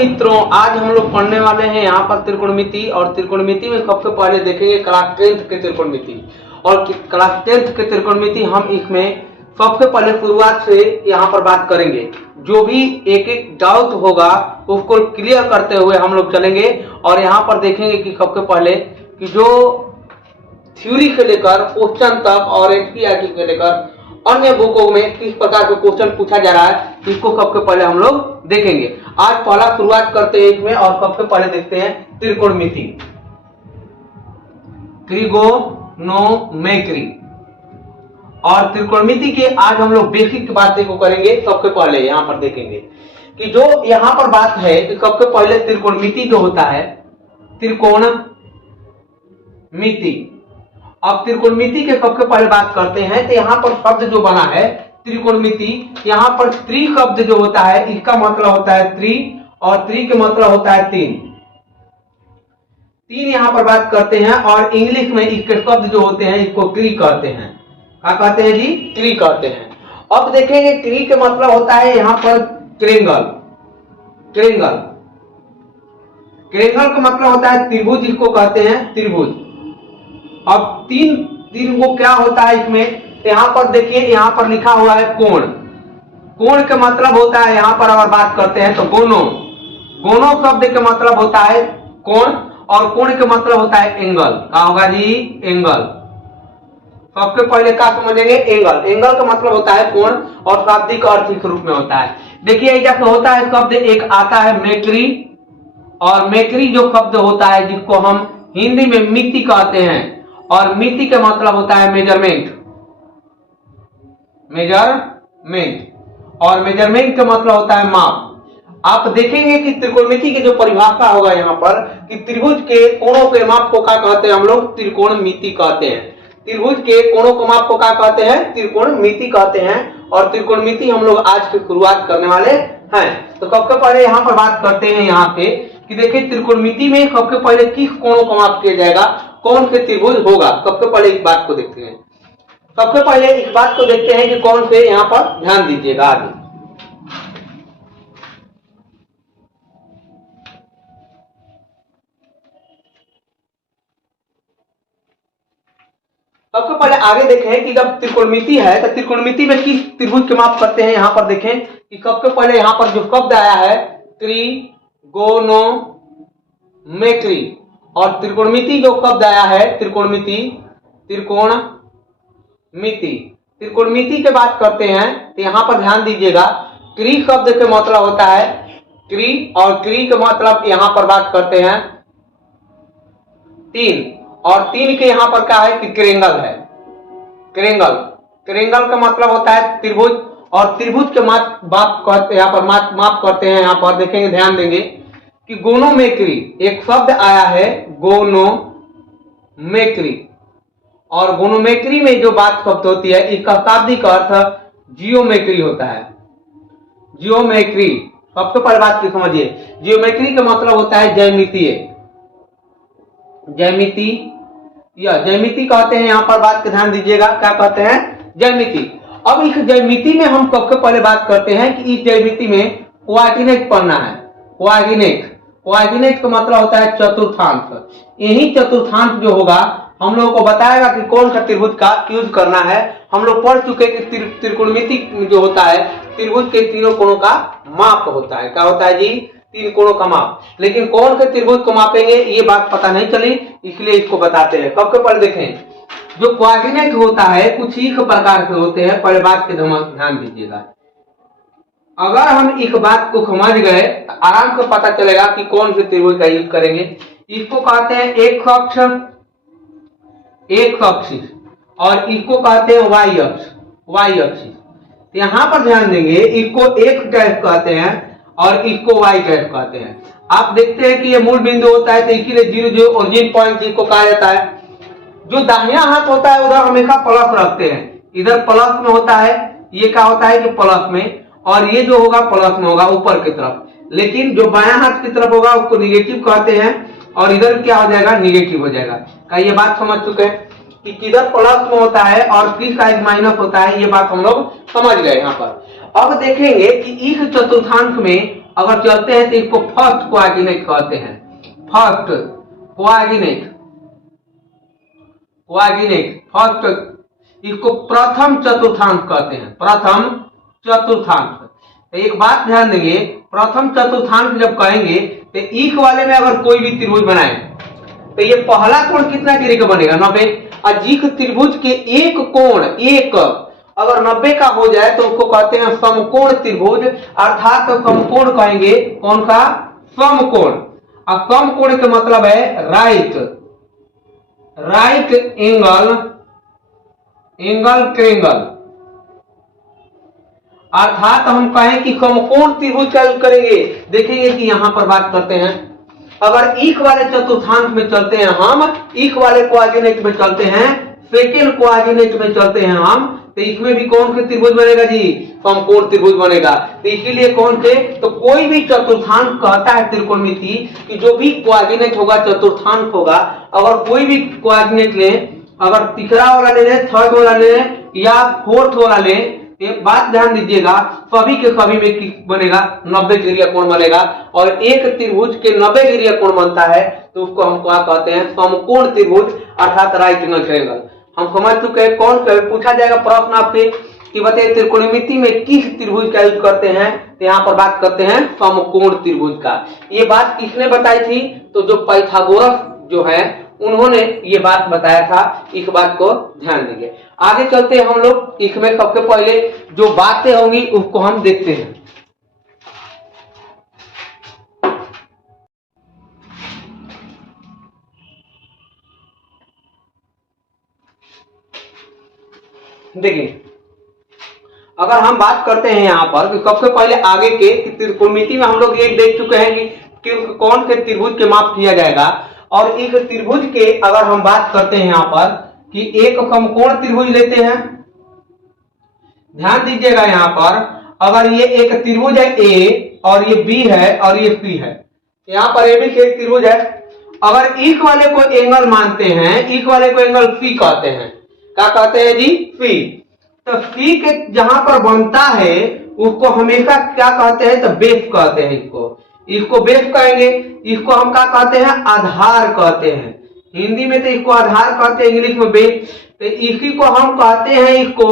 मित्रों, आज हम लोग पढ़ने वाले हैं यहाँ पर त्रिकोणमिति। और त्रिकोणमिति में सबसे पहले देखेंगे क्लास 10th के त्रिकोणमिति। और क्लास 10th के त्रिकोणमिति हम इसमें सबसे पहले शुरुआत से यहाँ पर बात करेंगे। जो भी एक एक डाउट होगा उसको क्लियर करते हुए हम लोग चलेंगे। और यहाँ पर देखेंगे कि सबसे पहले कि जो थ्योरी से लेकर क्वेश्चन तक और एसपीआईटी से लेकर अन्य बुकों में किस प्रकार के क्वेश्चन पूछा जा रहा है, इसको सबसे पहले हम लोग देखेंगे। आज पहला शुरुआत करते हैं इसमें और सबसे पहले देखते हैं त्रिकोणमिति, ट्रिगोनोमेट्री। और त्रिकोणमिति के आज हम लोग बेसिक बातें को करेंगे। सबसे पहले यहाँ पर देखेंगे कि जो यहाँ पर बात है कि सबसे पहले त्रिकोणमिति जो होता है त्रिकोणमिति। अब त्रिकोणमिति के सबसे पहले बात करते हैं तो यहाँ पर शब्द जो बना है त्रिकोणमिति, यहाँ पर त्रि शब्द जो होता है इसका मतलब होता है त्रि, और त्रि के मतलब होता है तीन। तीन यहाँ पर बात करते हैं। और इंग्लिश में इसके शब्द जो होते हैं इसको ट्री कहते हैं। क्या कहते हैं जी? ट्री कहते हैं। अब देखेंगे ट्री के मतलब होता है यहाँ पर ट्रेंगल। ट्रेंगल ट्रेंगल का मतलब होता है त्रिभुज, इसको कहते हैं त्रिभुज। अब तीन को क्या होता है इसमें, यहाँ पर देखिए, यहाँ पर लिखा हुआ है कोण। कोण के मतलब होता है, यहाँ पर अगर बात करते हैं तो गोनो। गोनो शब्द के मतलब होता है कोण, और कोण के मतलब होता है एंगल। क्या होगा जी? एंगल। सबसे पहले क्या समझेंगे? एंगल। एंगल का मतलब होता है कोण और शाब्दिक अर्थ इस रूप में होता है। देखिए जैसे होता है शब्द एक आता है मेक्री, और मेक्री जो शब्द होता है जिसको हम हिंदी में मिति कहते हैं, और मिति का मतलब होता है मेजरमेंट। मेजरमेंट और मेजरमेंट का मतलब होता है माप। आप देखेंगे कि त्रिकोणमिति की जो परिभाषा होगा यहाँ पर कि त्रिभुज के कोणों के माप को क्या कहते हैं हम लोग? त्रिकोणमिति कहते हैं। त्रिभुज के कोणों को माप को क्या कहते हैं? त्रिकोणमिति कहते हैं। और त्रिकोणमिति हम लोग आज की शुरुआत करने वाले हैं। तो सबसे पहले यहाँ पर बात करते हैं यहाँ पे कि देखिए त्रिकोणमिति में सबसे पहले किस कोणों को माप किया जाएगा, कौन से त्रिभुज होगा। सबसे पहले इस बात को देखते हैं। सबसे पहले इस बात को देखते हैं कि कौन से, यहाँ पर ध्यान दीजिएगा आगे। सबसे पहले आगे देखें कि जब त्रिकोणमिति है तो त्रिकोणमिति में किस त्रिभुज के माप करते हैं। यहाँ पर देखें कि सबसे पहले यहाँ पर जो शब्द आया है त्रिगोनोमेट्री, और त्रिकोणमिति जो शब्द आया है त्रिकोणमिति, त्रिकोणमिति। त्रिकोणमिति की बात करते हैं तो यहाँ पर ध्यान दीजिएगा, त्रि शब्द के मतलब होता है त्रि, और त्रि के मतलब यहाँ पर बात करते हैं तीन, और तीन के यहाँ पर क्या है कि ट्रेंगल है। ट्रेंगल ट्रेंगल का मतलब होता है त्रिभुज, और त्रिभुज के माप करते यहाँ पर माप करते हैं। यहाँ पर देखेंगे, ध्यान देंगे कि गोनोमेट्री एक शब्द आया है, गोनोमेट्री। और गोनोमेट्री में जो बात शब्द होती है इसका शाब्दिक अर्थ जियोमेट्री होता है। जियोमेट्री सबसे पहले बात की समझिए। जियोमेट्री का मतलब होता है ज्यामितीय। ज्यामिति या ज्यामिति कहते हैं। यहाँ पर बात का ध्यान दीजिएगा, क्या कहते हैं? ज्यामिति। अब इस ज्यामिति में हम सबसे पहले बात करते हैं कि इस ज्यामिति में कोऑर्डिनेट पढ़ना है। कोऑर्डिनेट का मतलब होता है चतुर्थांश। यही चतुर्थांश जो होगा हम लोगों को बताएगा कि कौन सा त्रिभुज का यूज करना है। हम लोग पढ़ चुके कि त्रिकोणमिति जो होता है त्रिभुज के तीनों कोणों का माप होता है। क्या होता है जी? तीन कोणों का माप। लेकिन कौन से त्रिभुज को मापेंगे ये बात पता नहीं चली, इसलिए इसको बताते हैं। सबसे पहले देखें, जो कोऑर्डिनेट होता है कुछ ही प्रकार के होते हैं। पहले बात के ध्यान दीजिएगा। अगर हम इस बात को समझ गए तो आराम से पता चलेगा कि कौन से त्रिभुज का यूज करेंगे। इसको कहते हैं एक अक्ष, और इसको कहते हैं वाई अक्ष। यहाँ पर ध्यान देंगे, इसको एक डैश कहते हैं और इसको वाई डैश कहते हैं। आप देखते हैं कि ये मूल बिंदु होता है, तो इसीलिए 0 ओरिजिन पॉइंट जिसको कहा जाता है। जो दाहिना हाथ होता है उधर हमेशा प्लस रखते हैं, इधर प्लस में होता है। ये क्या होता है कि प्लस में, और ये जो होगा प्लस में होगा ऊपर की तरफ। लेकिन जो बायां हाथ की तरफ होगा उसको निगेटिव कहते हैं, और इधर क्या हो जाएगा? निगेटिव हो जाएगा। क्या ये बात समझ चुके हैं कि किधर प्लस में होता है और किस साइड माइनस होता है? ये बात हम लोग समझ गए यहाँ पर। अब देखेंगे कि इस चतुर्थांश में अगर चलते हैं तो इसको फर्स्ट कोऑर्डिनेट कहते हैं। फर्स्ट कोऑर्डिनेट, कोऑर्डिनेट फर्स्ट, इसको प्रथम चतुर्थांश कहते हैं। प्रथम चतुर्थांश। तो एक बात ध्यान देंगे, प्रथम चतुर्थांश जब कहेंगे तो एक वाले में अगर कोई भी त्रिभुज बनाए तो ये पहला कोण कितना डिग्री का बनेगा? 90। अजीक त्रिभुज के एक कोण, एक अगर 90 का हो जाए तो उसको कहते हैं समकोण त्रिभुज, अर्थात तो समकोण कहेंगे कौन का? समकोण। और समकोण का मतलब है right, right angle, angle triangle. अर्थात हम कहें कि समकोण त्रिभुज का यूज करेंगे। देखेंगे कि यहां पर बात करते हैं, अगर एक वाले चतुर्थांश में चलते हैं हम, एक वाले कोऑर्डिनेट में चलते हैं, सेकेंड कोऑर्डिनेट में चलते हैं हम, तो इसमें भी कौन से त्रिभुज बनेगा जी? समकोण त्रिभुज बनेगा। तो इसीलिए कौन से? तो कोई भी चतुर्थांश कहता है त्रिकोणमिति कि जो भी कोऑर्डिनेट होगा चतुर्थांश होगा। अगर कोई भी कोऑर्डिनेट ले, अगर तीसरा वाला ले, थर्ड वाला ले या फोर्थ वाला ले, एक बात ध्यान दीजिएगा, सभी के सभी में बनेगा 90 डिग्री का कोण बनेगा। और एक त्रिभुज के 90 डिग्री का कोण बनता है तो उसको हम क्या कहते हैं? समकोण त्रिभुज, अर्थात राइट एंगल ट्रायंगल। हम समझ चुके हैं कौन से पूछा जाएगा प्रश्न आपसे कि बताइए त्रिकोणमिति में किस त्रिभुज का यूज करते हैं? तो यहाँ पर बात करते हैं समकोण त्रिभुज का। ये बात किसने बताई थी? तो जो पाइथागोरस जो है उन्होंने ये बात बताया था। इस बात को ध्यान देंगे। आगे चलते हैं हम लोग, इसमें सबसे पहले जो बातें होंगी उसको हम देखते हैं। देखिए, अगर हम बात करते हैं यहाँ पर कि सबसे पहले आगे के त्रिकोणमिति में हम लोग ये देख चुके हैं कि कौन से त्रिभुज के माप किया जाएगा। और एक त्रिभुज के अगर हम बात करते हैं यहाँ पर कि एक समकोण त्रिभुज लेते हैं, ध्यान दीजिएगा यहाँ पर, अगर ये एक त्रिभुज है ए और ये बी है और ये सी है, यहाँ पर ए बी एक त्रिभुज है। अगर इस वाले को एंगल मानते हैं, इस वाले को एंगल सी कहते हैं। क्या कहते हैं जी? सी। तो सी के जहां पर बनता है उसको हमेशा क्या कहते हैं? तो बेस कहते हैं। इसको बेस कहेंगे। इसको हम क्या कहते हैं? आधार कहते हैं। हिंदी में तो इसको आधार कहते हैं, इंग्लिश में बेस। तो इसी को हम कहते हैं, इसको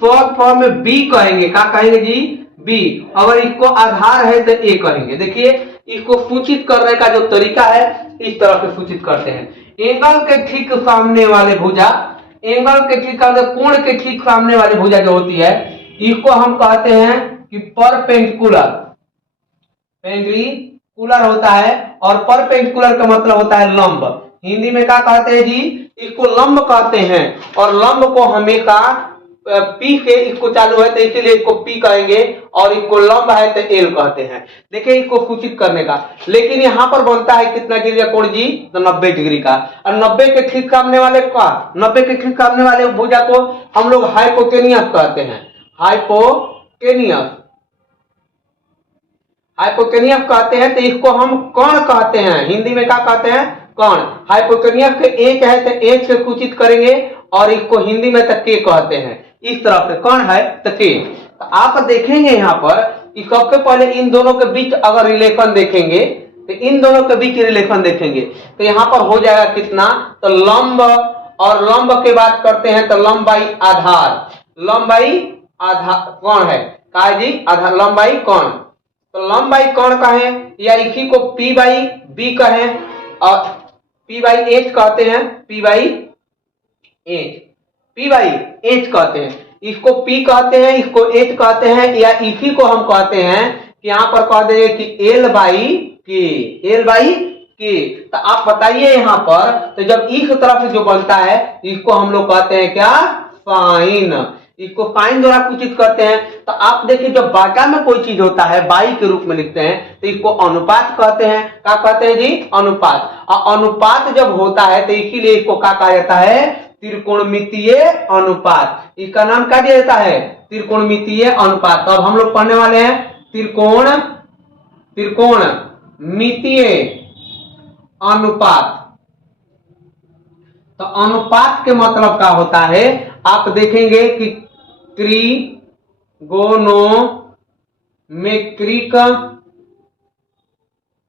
शॉर्ट फॉर्म में बी कहेंगे। क्या कहेंगे जी? बी। अगर इसको आधार है तो ए कहेंगे। देखिए, इसको सूचित करने का जो तरीका है इस तरह से सूचित करते हैं। एंगल के ठीक सामने वाले भुजा, एंगल के ठीक कोण के ठीक सामने वाली भुजा जो होती है इसको हम कहते हैं कि परपेंडिकुलर, पेंडिकुलर होता है। और परपेंडिकुलर का मतलब होता है लंब। हिंदी में क्या कहते हैं जी? इसको लंब कहते हैं। और लंब को हमेशा पी से इसको चालू है तो इसीलिए इसको पी कहेंगे, और इसको लंब है तो एल कहते हैं। देखिए, इसको सूचित करने का। लेकिन यहाँ पर बनता है कितना डिग्री का कोण जी? तो 90 डिग्री का। और 90 के ठीक सामने वाले का, 90 के ठीक सामने वाले भुजा को हम लोग हाइपोटेनियस कहते हैं। हाइपोटेनियस, हाइपोटेनियस कहते हैं। तो इसको हम कर्ण कहते हैं। हिंदी में क्या कहते हैं? कर्ण। हाइपोटेनियस के एक है तो एक से सूचित करेंगे, और इसको हिंदी में तो के कहते हैं। इस तरह से कर्ण है तो के। तो आप देखेंगे यहाँ पर सबसे पहले इन दोनों के बीच अगर रिलेशन देखेंगे तो इन दोनों के बीच रिलेशन देखेंगे तो यहाँ पर हो जाएगा कितना? तो लंब, और लंब के बात करते हैं तो लंबाई आधार, लंबाई आधार कौन है? का जी? आधार, लंबाई कौन? तो लंबाई कौन कहें या इसी को पी बाई बी कहें, और पी बाई एच कहते हैं। P by H, P by H कहते हैं। इसको पी कहते हैं, इसको एच कहते हैं, या इसी को हम कहते हैं कि यहाँ पर कह देंगे कि एल बाई के, एल बाई के। तो आप बताइए यहाँ पर, तो जब इस तरफ जो बनता है इसको हम लोग कहते हैं क्या? साइन। इसको साइन द्वारा सूचित करते हैं। तो आप देखिए, जब बाटा में कोई चीज होता है बाई के रूप में लिखते हैं तो इसको अनुपात कहते हैं। क्या कहते हैं जी? अनुपात। और अनुपात जब होता है तो इसीलिए इसको क्या कहा जाता है? त्रिकोणमितीय अनुपात। इसका नाम क्या दिया जाता है? त्रिकोणमितीय अनुपात। तो अब हम लोग पढ़ने वाले हैं त्रिकोणमितीय अनुपात। तो अनुपात के मतलब क्या होता है? आप देखेंगे कि त्रिगोनोमेट्रिक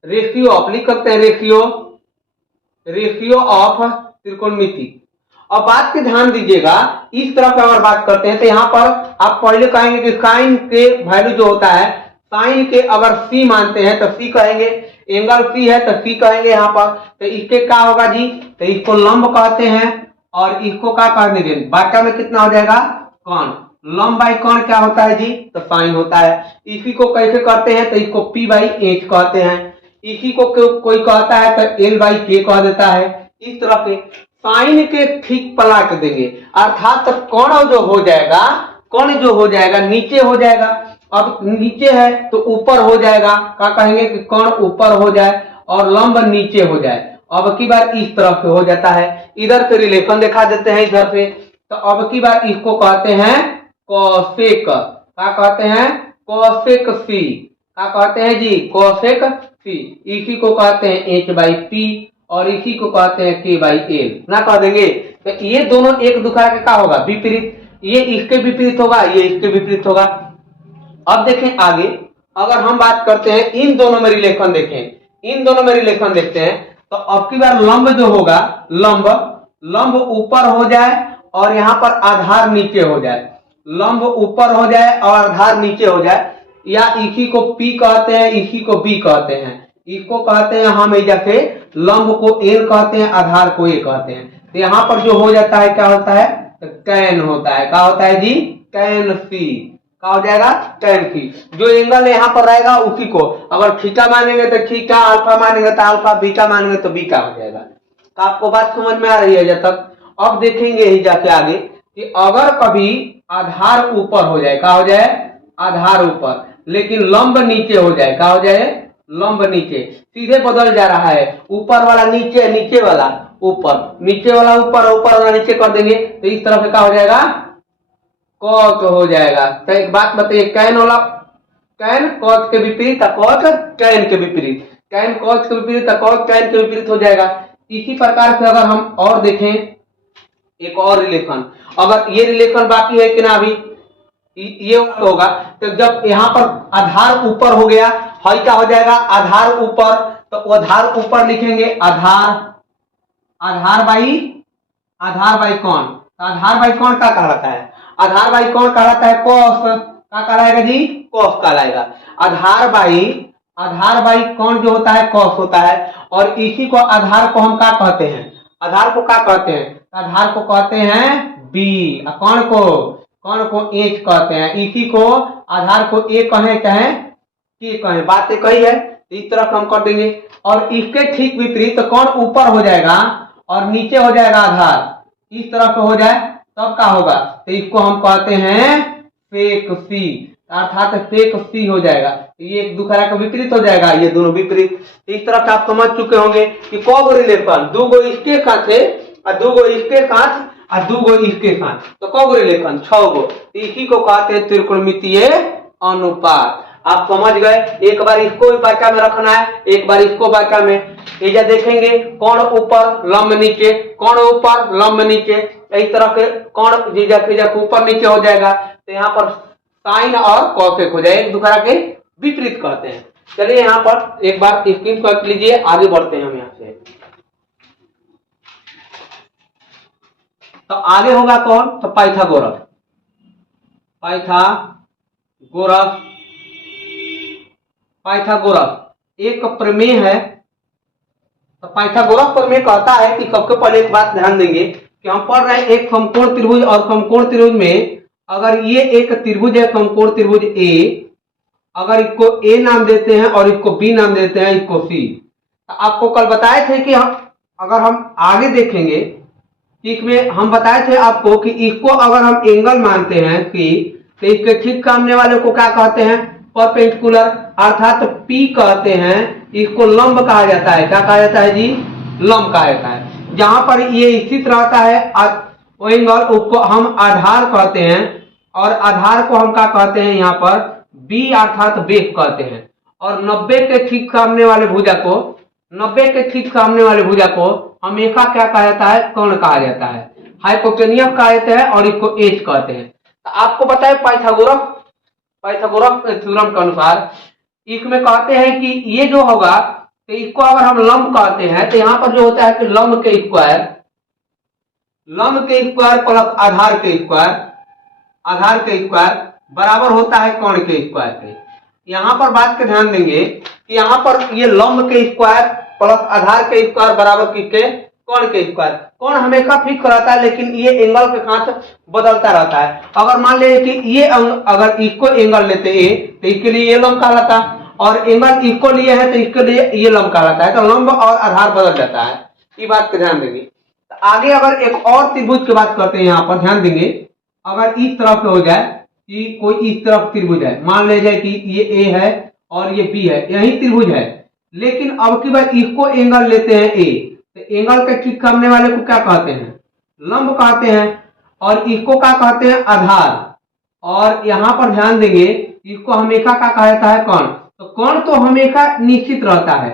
रेशियो ऑफ लिख सकते हैं, रेशियो ऑफ त्रिकोणमिति। अब बात के ध्यान दीजिएगा, इस तरफ अगर बात करते हैं तो यहाँ पर आप पहले कहेंगे कि साइन के वैल्यू जो होता है, साइन के अगर सी मानते हैं तो सी कहेंगे, एंगल सी है तो सी कहेंगे यहाँ पर। तो इसके क्या होगा जी, तो इसको लंब कहते हैं और इसको क्या कहते हैं, बाटा में कितना हो जाएगा, कौन। लंब बाई कौन क्या होता है जी, तो साइन होता है। इसी को कैसे करते हैं, तो इसको पी बाई एच कहते हैं। इसी को कोई कहता है तो एल बाई के कह देता है। इस तरह के साइन के ठीक पलट देंगे, अर्थात तो कोण जो हो जाएगा, कोण जो हो जाएगा नीचे हो जाएगा। अब नीचे है तो ऊपर हो जाएगा, क्या कहेंगे कि कोण ऊपर हो जाए और लंब नीचे हो जाए। अब की बार इस तरफ से हो जाता है, इधर से रिलेशन दिखा देते हैं इधर से। तो अब की बार इसको कहते हैं कोसेक, क्या कहते हैं, कोसेक सी, क्या कहते हैं जी, कोसेक सी। इसी को कहते हैं एच बाई पी और इसी को कहते हैं के बाई एल ना कह देंगे। तो ये दोनों एक दूसरे के क्या होगा, विपरीत, ये इसके विपरीत होगा, ये इसके विपरीत होगा। अब देखें आगे, अगर हम बात करते हैं इन दोनों में रिलेशन देखें, इन दोनों में रिलेशन देखते हैं, तो अब की बार लंब जो होगा, लंब ऊपर हो जाए और यहाँ पर आधार नीचे हो जाए, लंब ऊपर हो जाए और आधार नीचे हो जाए, या इसी को पी कहते हैं, इसी को बी कहते हैं। इसको कहते हैं हम जैसे लंब को एल कहते हैं, आधार को ए कहते हैं। तो यहाँ पर जो हो जाता है क्या होता है, तो कैन होता है, क्या होता है जी, कैन सी, क्या हो जाएगा, कैन सी। जो एंगल यहाँ पर रहेगा उसी को अगर थीटा मानेंगे तो थीटा, अल्फा मानेंगे तो अल्फा, बीटा मानेंगे तो बीटा हो जाएगा। तो आपको बात समझ में आ रही है जब तक। अब देखेंगे ही जाके आगे कि अगर कभी आधार ऊपर हो जाए, क्या हो जाए, आधार ऊपर, लेकिन लंब नीचे हो जाए, क्या हो जाए, लंब नीचे, सीधे बदल जा रहा है, ऊपर वाला नीचे, नीचे वाला ऊपर, नीचे वाला ऊपर, ऊपर वाला नीचे कर देंगे तो इस तरफ क्या हो जाएगा, कॉट हो जाएगा। तो एक बात बताइए, कैन वाला, कैन कॉट के विपरीत, कॉट कैन के विपरीत, कैन कॉट के विपरीत, कॉट कैन के विपरीत हो जाएगा। इसी प्रकार से अगर हम और देखें एक और रिलेशन, अगर ये रिलेशन बाकी है कि ना अभी, ये होगा तो जब यहाँ पर आधार ऊपर हो गया, है क्या हो जाएगा, आधार ऊपर, तो आधार ऊपर लिखेंगे, आधार बाई कौन, आधार बाई कौन क्या कहलाता है, आधार बाई कौन कहलाता है, कॉस, क्या कहलाएगा जी, कॉस कहलाएगा। आधार बाई कौन जो होता है कॉस होता है। और इसी को आधार को हम क्या कहते हैं, आधार को क्या कहते हैं, आधार को कहते हैं बी, कौन को एच कहते हैं। इसी को आधार को ए कहें चाहे के कहें, बात एक ही है। इस तरह हम कर देंगे और इसके ठीक विपरीत कौन ऊपर हो जाएगा और नीचे हो जाएगा आधार, इस तरह हो जाए तब क्या होगा, तो इसको हम कहते हैं सेक सी, अर्थात सेक सी हो जाएगा। ये एक दूसरे का विपरीत हो जाएगा, ये दोनों विपरीत। इस तरह से आप समझ चुके होंगे कि कौगो रिलेशन, दो गो इसके साथ है और दो गो इसके साथ और दो गो इसके साथ, तो कौगो रिलेशन 6 गो। इसी को कहते हैं त्रिकोणमितीय अनुपात। आप समझ गए, एक बार इसको वाक्य में रखना है, एक बार इसको वाक्य में। एजा देखेंगे कोण ऊपर लंब नीचे, कोण ऊपर लंब नीचे, इस तरह के कोण जैसे ऊपर नीचे हो जाएगा। तो यहाँ पर साइन और कॉसेक हो जाए, एक दूसरे के विपरीत कहते हैं। चलिए यहाँ पर एक बार स्क्रीन कर लीजिए, आगे बढ़ते हैं हम यहाँ से। तो आगे होगा कौन, तो पाइथागोरस, पाइथागोरस एक प्रमेय है। तो पाइथागोरस प्रमेय कहता है कि सबसे पहले एक बात ध्यान देंगे कि हम पढ़ रहे हैं एक समकोण त्रिभुज, और समकोण त्रिभुज में अगर ये एक त्रिभुज है समकोण त्रिभुज ए, अगर इसको ए नाम देते हैं और इसको बी नाम देते हैं, इसको सी। तो आपको कल बताए थे कि अगर हम आगे देखेंगे इसमें हम बताए थे आपको कि इसको अगर हम एंगल मानते हैं कि, तो इसके ठीक सामने वाले को क्या कहते हैं, परपेंडिकुलर, अर्थात पी कहते हैं। इसको लंब कहा जाता है, क्या कहा जाता है जी, लंब कहा जाता है। जहां पर ये स्थित रहता है वो एंगल, उसको हम आधार कहते हैं, और आधार को हम क्या कहते हैं यहाँ पर बी अर्थात बेस कहते हैं। और 90 के ठीक सामने वाले भुजा को, 90 के ठीक सामने वाले भुजा को हमेशा क्या कहा जाता है, कोण कहा जाता है, हाइपोटेनियस कहा जाता है, और इसको एच कहते हैं। तो आपको पता है पाइथागोरस थ्योरम के अनुसार इसमें कहते हैं कि ये जो होगा तो इसको अगर हम लंब कहते हैं तो यहाँ पर जो होता है कि लंब के स्क्वायर प्लस आधार के स्क्वायर बराबर होता है कर्ण के स्क्वायर के। यहाँ पर बात का ध्यान देंगे कि यहाँ पर ये लंब के स्क्वायर प्लस आधार के स्क्वायर बराबर किसके, कर्ण के स्क्वायर। कर्ण हमेशा फिक्स रहता है लेकिन ये एंगल के साथ बदलता रहता है। अगर मान ले कि ये अगर इसको एंगल लेते ए तो इसके लिए ये लंब कहलाता, और एंगल इसको लिए है तो इसके लिए ये लंब कहलाता है। तो लंब और आधार बदल जाता है, ये बात का ध्यान देंगे। तो आगे अगर एक और त्रिभुज की बात करते हैं, यहाँ पर ध्यान देंगे, अगर इस तरफ से हो जाए कि कोई इस तरफ त्रिभुज है, मान ले जाए कि ये ए है और ये बी है, यही त्रिभुज है, लेकिन अब की बार इसको एंगल लेते हैं ए, तो एंगल के ठीक करने वाले को क्या कहते हैं, लंब कहते हैं, और इसको क्या कहते हैं, आधार। और यहाँ पर ध्यान देंगे इसको हमेशा क्या कहा जाता है, कर्ण। तो कर्ण तो हमेशा निश्चित रहता है,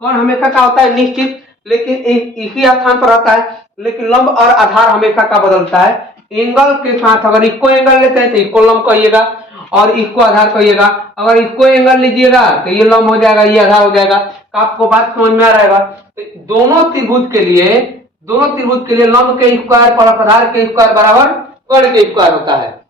कर्ण हमेशा क्या होता है, निश्चित, लेकिन इसी स्थान पर रहता है। लेकिन लंब और आधार हमेशा का बदलता है एंगल के साथ। अगर इसको एंगल लेते हैं तो इसको लंब कहिएगा और इसको आधार कहिएगा। अगर इसको एंगल लीजिएगा तो ये लंब हो जाएगा, ये आधार हो जाएगा। आपको बात समझ में आ रहेगा। तो दोनों त्रिभुज के लिए लंब के स्क्वायर प्लस आधार के स्क्वायर बराबर कर्ण के स्क्वायर होता है।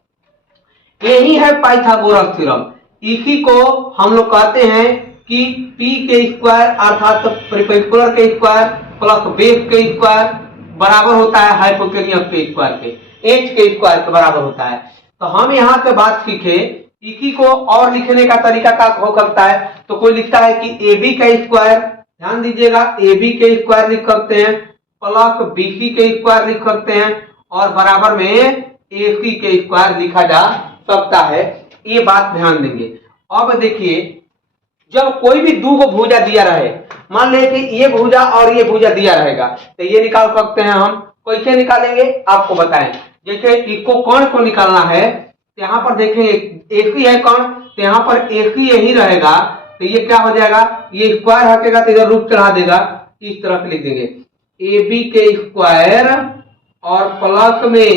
यही है पाइथागोरस थ्योरम। इसी को हम लोग कहते हैं कि पी के स्क्वायर अर्थात परपेंडिकुलर के स्क्वायर प्लस बेस के स्क्वायर बराबर होता है हाइपोटेन्यूस के स्क्वायर के, एच के स्क्वायर के बराबर होता है। तो हम यहाँ से बात सीखे, इसी को और लिखने का तरीका क्या हो सकता है। तो कोई लिखता है कि ए बी का स्क्वायर, ध्यान दीजिएगा, ए बी के स्क्वायर लिख सकते हैं, प्लस बी सी के स्क्वायर लिख सकते हैं, और बराबर में ए सी के स्क्वायर लिखा जा सकता है। ये बात ध्यान देंगे। अब देखिए, जब कोई भी दो को भुजा दिया रहे, मान ले कि ये भुजा और ये भुजा दिया रहेगा, तो ये निकाल सकते हैं हम। कैसे निकालेंगे आपको बताएं। जैसे इसको कर्ण को निकालना है, तो यहाँ पर देखेंगे एक ही है कर्ण, तो यहाँ पर एक ही यही रहेगा, तो ये क्या हो जाएगा, ये स्क्वायर हटेगा तो इधर रूट चढ़ा देगा, इस तरह लिख देंगे ए बी के स्क्वायर और प्लस में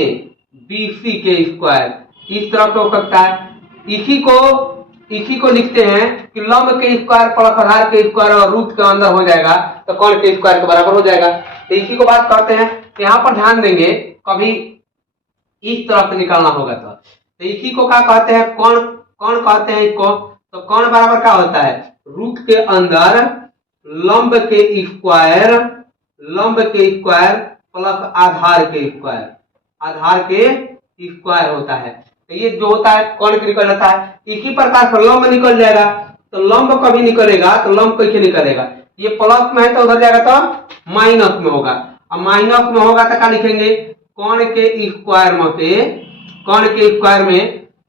बी सी के स्क्वायर, इस तरह से हो सकता है। इसी को लिखते हैं कि लंब के स्क्वायर प्लस आधार के स्क्वायर और रूट के अंदर हो जाएगा तो कर्ण के स्क्वायर के बराबर हो जाएगा। तो इसी को बात करते हैं। यहाँ पर ध्यान देंगे, कभी इस तरह से निकालना होगा तो इसी को क्या कहते हैं, कर्ण कहते हैं इसको। तो कर्ण बराबर क्या होता है, रूट के अंदर लंब के स्क्वायर प्लस आधार के स्क्वायर होता है। तो ये जो होता है कर्ण के निकल जाता है। इसी प्रकार से लंब निकल जाएगा, तो लंब कभी निकलेगा तो लंब कैसे निकलेगा, ये प्लस में है तो उधर जाएगा तो माइनस में होगा, अब माइनस में होगा तो क्या लिखेंगे, कर्ण के स्क्वायर में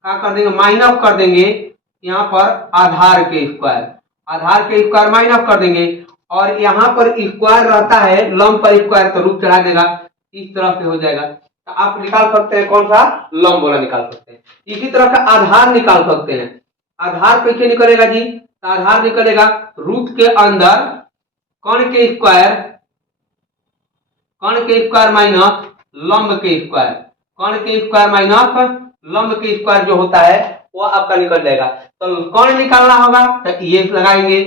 क्या कर देंगे, माइनस कर देंगे, यहाँ पर आधार के स्क्वायर माइनस कर देंगे, और यहाँ पर स्क्वायर रहता है, लंब पर स्क्वायर तो रूट चढ़ा देगा, इस तरह से हो जाएगा। तो आप निकाल सकते हैं, कौन सा, लंब वाला निकाल सकते हैं। इसी तरह का आधार निकाल सकते हैं। आधार कैसे निकलेगा जी, तो आधार निकलेगा रूट के अंदर कर्ण के स्क्वायर माइनस लंब के स्क्वायर, कर्ण के स्क्वायर माइनस लंब के स्क्वायर जो होता है वो आपका निकल जाएगा। तो कर्ण निकालना होगा तो ये लगाएंगे,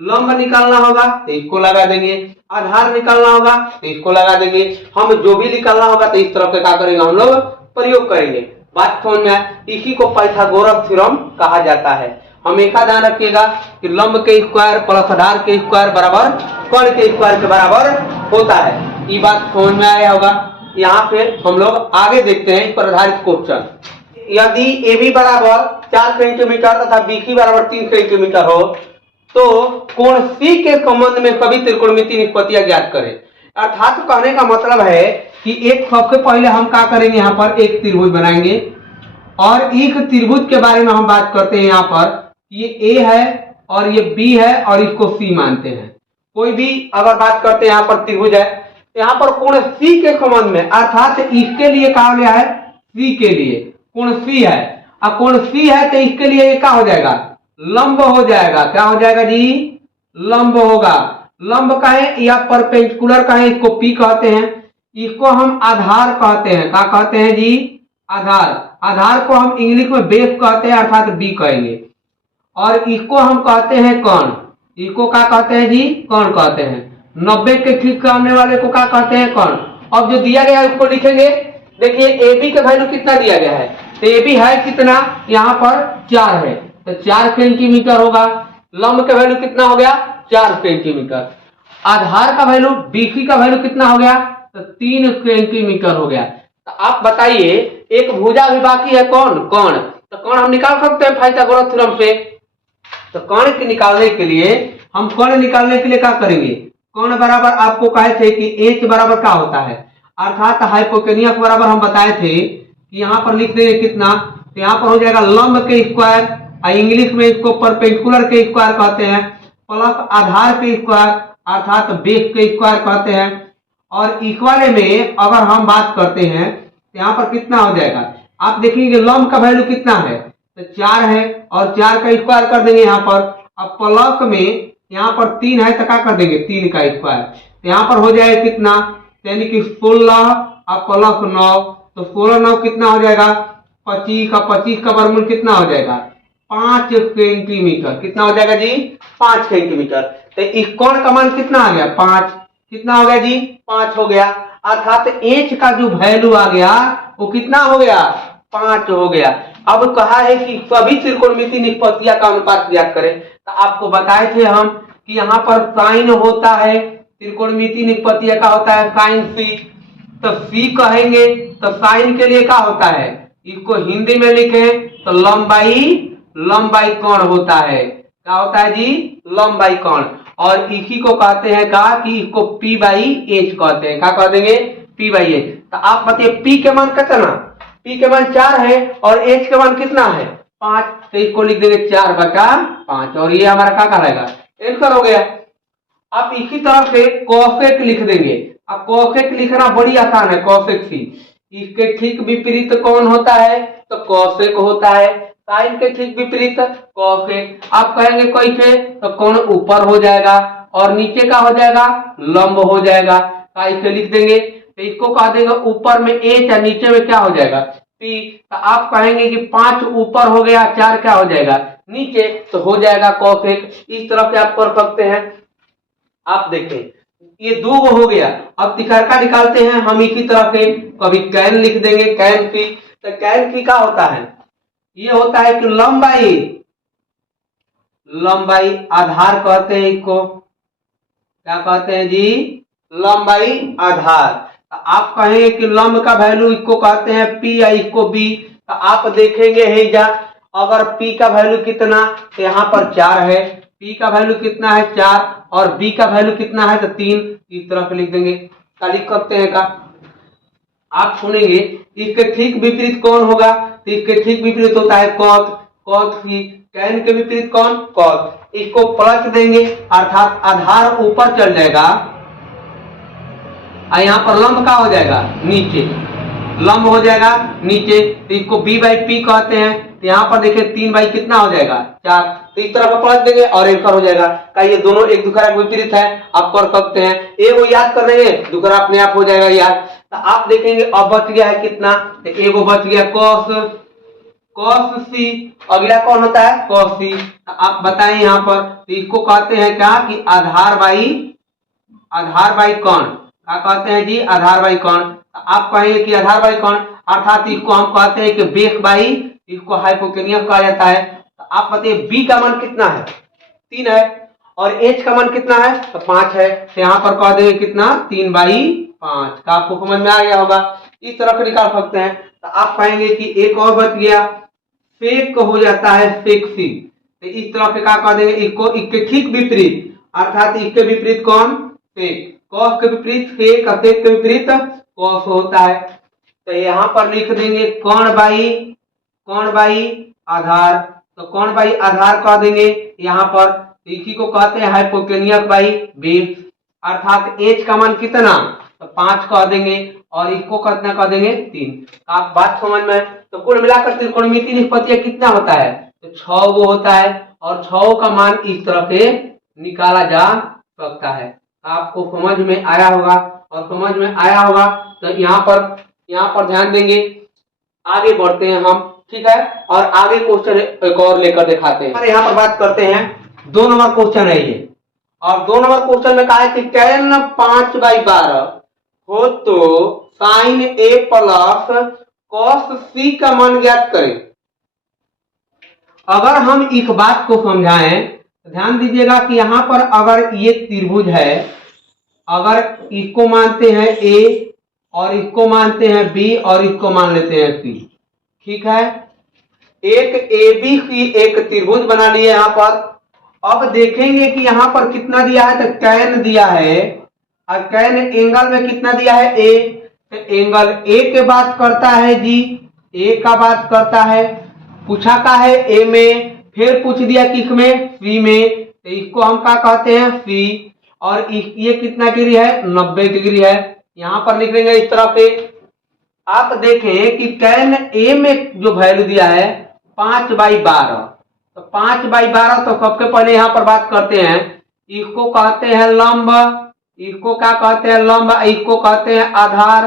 लंब निकालना होगा तो इसको लगा देंगे, आधार निकालना होगा तो इसको लगा देंगे। हम जो भी निकालना होगा तो इस तरह से क्या करेंगे, हम लोग प्रयोग करेंगे। बात समझ में आए। इसी को पाइथागोरस थ्योरम कहा जाता है। हमेशा ध्यान रखिएगा कि लंब के स्क्वायर प्लस आधार के स्क्वायर बराबर कर्ण के स्क्वायर के बराबर होता है। ये बात समझ में आया होगा। यहाँ पे हम लोग आगे देखते हैं इस पर आधारित क्वेश्चन। यदि ए बी बराबर 4 सेंटीमीटर तथा बी सी बराबर 3 सेंटीमीटर हो तो कोण सी के संबंध में सभी त्रिकोणमितीय निष्पत्तियां ज्ञात करें। अर्थात कहने का मतलब है कि एक सबसे पहले हम क्या करेंगे, यहाँ पर एक त्रिभुज बनाएंगे और एक त्रिभुज के बारे में हम बात करते हैं। यहाँ पर ये ए है और ये बी है और इसको सी मानते हैं। कोई भी अगर बात करते हैं, यहाँ पर त्रिभुज है, यहाँ पर कोण सी के संबंध में, अर्थात इसके लिए कहा गया है सी के लिए कोण सी है। अब कोण सी है तो इसके लिए ये क्या हो जाएगा, लंब हो जाएगा। क्या हो जाएगा जी, लंब होगा। लंब कहें या परपेंडिकुलर कहें, इसको पी कहते हैं, इसको हम आधार कहते हैं। क्या कहते हैं जी, आधार। आधार को हम इंग्लिश में बेस कहते हैं, अर्थात बी कहेंगे। और इसको हम कहते हैं कर्ण, इसको क्या कहते हैं जी, कर्ण कहते हैं। 90 के ठीक करने वाले को क्या कहते हैं, कर्ण। अब जो दिया गया है उसको लिखेंगे। देखिए ए बी का वैल्यू कितना दिया गया है, तो ए बी है कितना, यहाँ पर 4 है, तो 4 सेंटीमीटर होगा। लंब का वैल्यू कितना हो गया, 4 सेंटीमीटर। आधार का वैल्यू बीसी का वैल्यू कितना हो गया, तो 3 सेंटीमीटर हो गया। तो आप बताइए, एक भुजा भी बाकी है, कौन, कर्ण। तो कर्ण हम निकाल सकते हैं पाइथागोरस थ्योरम से। तो कर्ण के निकालने के लिए हम कर्ण निकालने के लिए क्या करेंगे, कर्ण बराबर आपको कहे थे कि एच बराबर क्या होता है, अर्थात हाइपोटेनियस बराबर हम बताए थे कि यहाँ पर लिख देंगे कितना, तो यहाँ पर हो जाएगा लंब के स्क्वायर, इंग्लिश में इसको परपेंडिकुलर के स्क्वायर कहते हैं, प्लस आधार के स्क्वायर अर्थात बेस के स्क्वायर कहते हैं। और इस वाले में अगर हम बात करते हैं तो यहाँ पर कितना हो जाएगा, आप देखेंगे लंब का वैल्यू कितना है, तो 4 है, और 4 का स्क्वायर कर देंगे यहाँ पर। अब प्लस में यहाँ पर 3 है तो क्या कर देंगे, 3 का स्क्वायर, तो यहाँ पर हो जाएगा कितना, यानी कि 16 और प्लस 9, तो 16 9 कितना हो जाएगा, 25 का 25 का वर्गमूल कितना हो जाएगा, 5 सेंटीमीटर। कितना हो जाएगा जी, 5 सेंटीमीटर। तो इस कोण का मान कितना आ गया, 5। कितना हो गया जी, 5 हो गया। अर्थात एच का जो वैल्यू आ गया वो कितना हो गया, 5 हो गया। अब कहा है कि सभी त्रिकोणमिति निष्पत्तियां का अनुपात ज्ञात करें। तो आपको बताए थे हम कि यहाँ पर साइन होता है, त्रिकोणमिति निष्पत्तियां का होता है साइन सी। तो सी कहेंगे तो साइन के लिए क्या होता है, इसको हिंदी में लिखे तो लंबाई कोण होता है। क्या होता है जी, लंबाई कोण। और इसी को कहते हैं का कि इसको पी बाई एच कहते हैं। क्या कह देंगे, पी बाई एच। तो आप बताइए पी के मान कितना, पी के मान 4 है और एच के मान कितना है, 5। तो इसको लिख देंगे 4/5, और ये हमारा क्या कहलाएगा, आंसर हो गया। आप इसी तरह से कोसेक लिख देंगे। अब कोसेक लिखना बड़ी आसान है, कोसेक सी। इसके ठीक विपरीत कौन होता है, तो कोसेक होता है। साइन के ठीक विपरीत कोसेक। आप कहेंगे कैसे, तो कोण ऊपर हो जाएगा और नीचे का हो जाएगा, लंब हो जाएगा। कैसे लिख देंगे, तो इसको कह देंगे ऊपर में एच और नीचे में क्या हो जाएगा, पी। तो आप कहेंगे कि 5 ऊपर हो गया, 4 क्या हो जाएगा नीचे, तो हो जाएगा कोसेक। इस तरह से आप कर सकते हैं। आप देखें ये 2 हो गया। अब तिकड़का निकालते हैं हम इसी तरह से, कभी कैन लिख देंगे, कैन सी। तो कैन सी क्या होता है, ये होता है कि लंबाई आधार कहते हैं इसको। क्या कहते हैं जी, लंबाई आधार। आप कहेंगे कि लंब का वैल्यू इसको कहते हैं पी या इसको बी। तो आप देखेंगे है जा, अगर पी का वैल्यू कितना, तो यहाँ पर 4 है, पी का वैल्यू कितना है 4, और बी का वैल्यू कितना है तो 3। इस तरह से लिख देंगे। क्या लिख सकते हैं का, आप सुनेंगे इसके ठीक विपरीत कौन होगा, तो इसके ठीक विपरीत होता है कॉस, कॉस सी। कैन के विपरीत कौन, कॉस। इसको पलट देंगे अर्थात आधार ऊपर चल जाएगा और यहाँ पर लंब का हो जाएगा नीचे, लंब हो जाएगा नीचे। तो इसको बी बाई पी कहते हैं। तो यहाँ पर देखिए 3 बाई कितना हो जाएगा, 4। तो इस तरह पलट देंगे और आंसर हो जाएगा। का ये दोनों एक दूसरे के विपरीत है, आप कर सकते हैं। ए वो याद कर देंगे, दूसरा अपने आप हो जाएगा याद। तो आप देखेंगे अब बच गया है कितना, तो एगो बच गया कॉस सी। अगला कौन होता है, कॉस सी। आप बताएं यहाँ पर, तो इसको कहते हैं क्या कि आधार बाई कोण। क्या कहते हैं जी, आधार बाई कोण। आप कहेंगे कि आधार बाई कोण अर्थात इसको हम कहते हैं कि बेस बाई, इसको हाइपोटेनियस कहा जाता है। तो आप बताइए बी का मान कितना है, 3 है, और एच का मान कितना है, तो 5 है। तो यहाँ पर कह देंगे कितना, 3/5 का। आपको समझ में आ गया होगा। इस तरह से निकाल सकते हैं। तो आप कहेंगे कि एक और बच गया, सेक हो जाता है सेक सी। तो इस तरह से क्या कह देंगे, इसको इसके ठीक विपरीत अर्थात इसके विपरीत कौन, सेक। कॉस के विपरीत सेक, सेक के विपरीत कॉस होता है। तो यहाँ पर लिख देंगे कोण बाई आधार। तो कोण बाई आधार कह देंगे यहाँ पर। इसी को कहते हैं हाइपोटेनियस बाई बेस। अर्थात एच का मान कितना, तो 5 कह देंगे, और इसको कितना कह देंगे, 3। आप बात समझ में। तो कुल मिलाकर त्रिकोणमिति निष्पत्तियां कितना होता है, तो 6 गो होता है, और 6 का मान इस तरह से निकाला जा सकता है। आपको समझ में आया होगा, और समझ में आया होगा तो यहाँ पर ध्यान देंगे। आगे बढ़ते हैं हम, ठीक है, और आगे क्वेश्चन एक और लेकर दिखाते हैं। यहाँ पर बात करते हैं 2 नंबर क्वेश्चन है ये। और 2 नंबर क्वेश्चन में कहा है कि tan 5/12 हो तो sin a plus cos c का मान ज्ञात करें। अगर हम इस बात को समझाएं तो ध्यान दीजिएगा कि यहां पर अगर ये त्रिभुज है, अगर इसको मानते हैं a और इसको मानते हैं b और इसको मान लेते हैं c, ठीक है। एक AB की एक त्रिभुज बना लिए यहां पर। अब देखेंगे कि यहां पर कितना दिया है, तो tan दिया है और tan एंगल में कितना दिया है a, तो एंगल a के बात करता है जी, a का बात करता है, पूछा का है a में, फिर पूछ दिया किस में, c में, तो इसको हम क्या कहते हैं c। और ये कितना डिग्री है, 90 डिग्री है। यहां पर लिखेंगे इस तरह से। आप देखें कि tan a में जो वैल्यू दिया है 5/12, तो 5/12 तो सबसे पहले यहां पर बात करते हैं, इसको कहते हैं लंब, इसको क्या कहते हैं लंब, इसको कहते हैं आधार।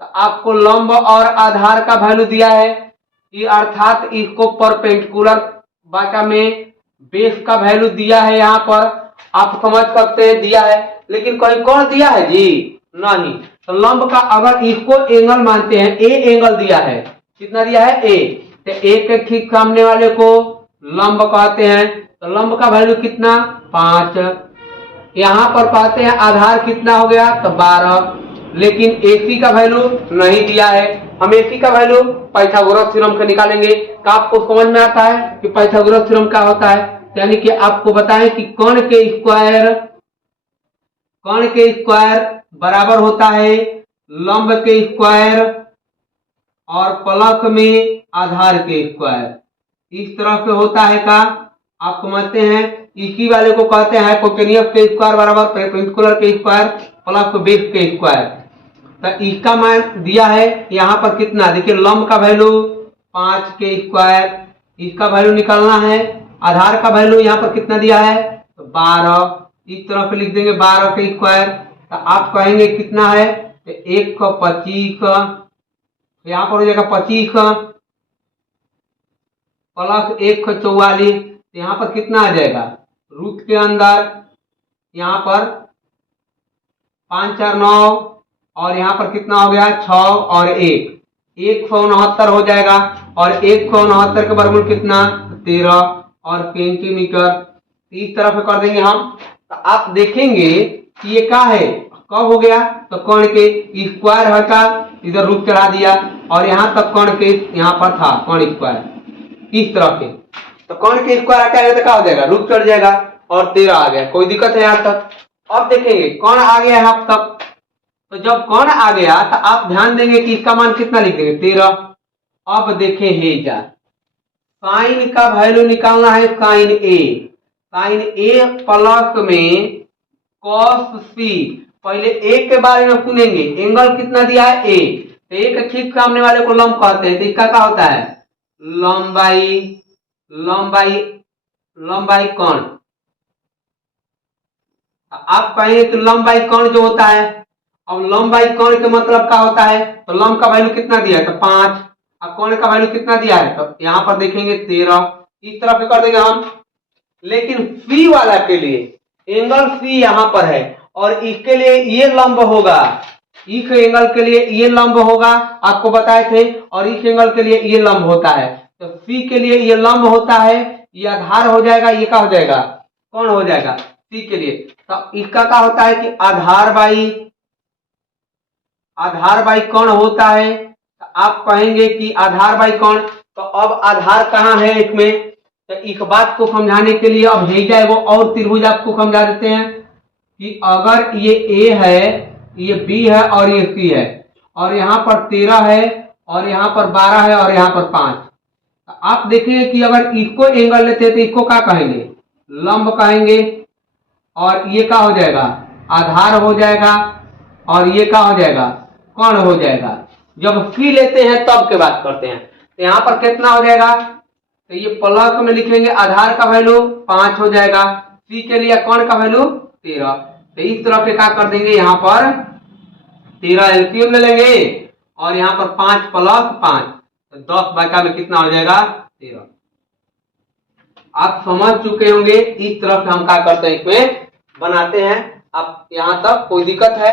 तो आपको लंब और आधार का वैल्यू दिया है, ये अर्थात इसको परपेंडिकुलर बाटा में बेस का वैल्यू दिया है। यहाँ पर आप समझ सकते हैं दिया है, लेकिन कहीं कौन दिया है जी, नहीं। तो लंब का अगर इसको एंगल मानते हैं, ए एंगल दिया है, कितना दिया है ए, तो ए के ठीक सामने वाले को लंब कहते हैं। तो लंब का वैल्यू कितना 5। यहां पर कहते हैं आधार कितना हो गया, तो 12। लेकिन AC का वैल्यू नहीं दिया है। हम AC का वैल्यू पाइथागोरस थ्योरम से निकालेंगे। तो आपको समझ में आता है कि पाइथागोरस थ्योरम क्या होता है, यानी कि आपको बताएं कि कर्ण के स्क्वायर बराबर होता है लंब के स्क्वायर और प्लस में आधार के स्क्वायर। इस तरह से होता है का आप समझते हैं। इसी वाले को कहते हैं हाइपोटेनियस के स्क्वायर बराबर परपेंडिकुलर के स्क्वायर प्लस बेस के स्क्वायर। तो इसका मान दिया है यहाँ पर कितना, देखिए लंब का वैल्यू 5 के स्क्वायर, इसका वैल्यू निकालना है। आधार का वैल्यू यहाँ पर कितना दिया है, तो 12। इस तरह से लिख देंगे 12 के स्क्वायर। तो आप कहेंगे कितना है, तो 1 का 25, यहाँ पर हो जाएगा 25 प्लस 1 का 44। यहाँ पर कितना आ जाएगा, रूट के अंदर यहाँ पर 5 4 9 और यहाँ पर कितना हो गया 6 और 1 169 हो जाएगा। और 169 के वर्गमूल कितना 13 और सेंटीमीटर। इस तरह से कर देंगे हम। तो आप देखेंगे कि ये क्या है, कब हो गया, तो कर्ण के स्क्वायर हटा इधर रूट चढ़ा दिया और यहाँ तक कर्ण के यहाँ पर था कर्ण स्क्वायर इस तरह के। तो कर्ण के स्क्वायर हटाएगा तो क्या हो जाएगा, रूट चढ़ जाएगा और 13 आ गया। कोई दिक्कत है यहाँ तक। अब देखेंगे कर्ण आ गया यहाँ तक। तो जब कर्ण आ गया तो आप ध्यान देंगे कि इसका मान कितना लिख देंगे 13। अब देखें हेजा साइन का वैल्यू निकालना है, साइन ए प्लस में कॉस सी। पहले ए के बारे में सुनेंगे, एंगल कितना दिया है ए, तो ए के ठीक सामने वाले को लंब कहते हैं। तो इसका क्या होता है लंबाई कर्ण। आप कहेंगे तो लंबाई कर्ण जो होता है, अब लंबाई कर्ण का मतलब क्या होता है, तो लंब का वैल्यू कितना दिया है, तो 5। अब कर्ण का वैल्यू कितना दिया है, तो यहाँ पर देखेंगे 13। इस तरह पे कर देंगे हम। लेकिन सी वाला के लिए एंगल सी यहाँ पर है और इसके लिए ये लंब होगा, इस एंगल के लिए ये लंब होगा, आपको बताए थे। और इस एंगल के लिए ये लंब होता है। तो सी के लिए ये लंब होता है, ये आधार हो जाएगा, ये क्या हो जाएगा कौन हो जाएगा सी के लिए। तो इसका क्या होता है कि आधार बाई कौन होता है। तो आप कहेंगे कि आधार बाई कौन, तो अब आधार कहाँ है इसमें, तो इस बात को समझाने के लिए अब भेजा है वो और त्रिभुज आपको समझा देते हैं कि अगर ये ए है, ये बी है और ये सी है और यहाँ पर 13 है और यहाँ पर 12 है और यहाँ पर 5। तो आप देखेंगे कि अगर इसको एंगल लेते हैं तो इसको क्या कहेंगे, लंब कहेंगे और ये क्या हो जाएगा आधार हो जाएगा और ये क्या हो जाएगा कर्ण हो जाएगा। जब सी लेते हैं तब के बात करते हैं। तो यहाँ पर कितना हो जाएगा, तो ये प्लस में लिखेंगे, आधार का वैल्यू 5 हो जाएगा, सी के लिए कर्ण का वैल्यू 13। तो इस तरह पे क्या कर देंगे, यहाँ पर 13 एलसीएम ले लेंगे और यहाँ पर 5 प्लस 5 तो 10 बचा में कितना हो जाएगा 13। आप समझ चुके होंगे इस तरफ हम क्या करते हैं इसमें बनाते हैं। अब यहाँ तक कोई दिक्कत है?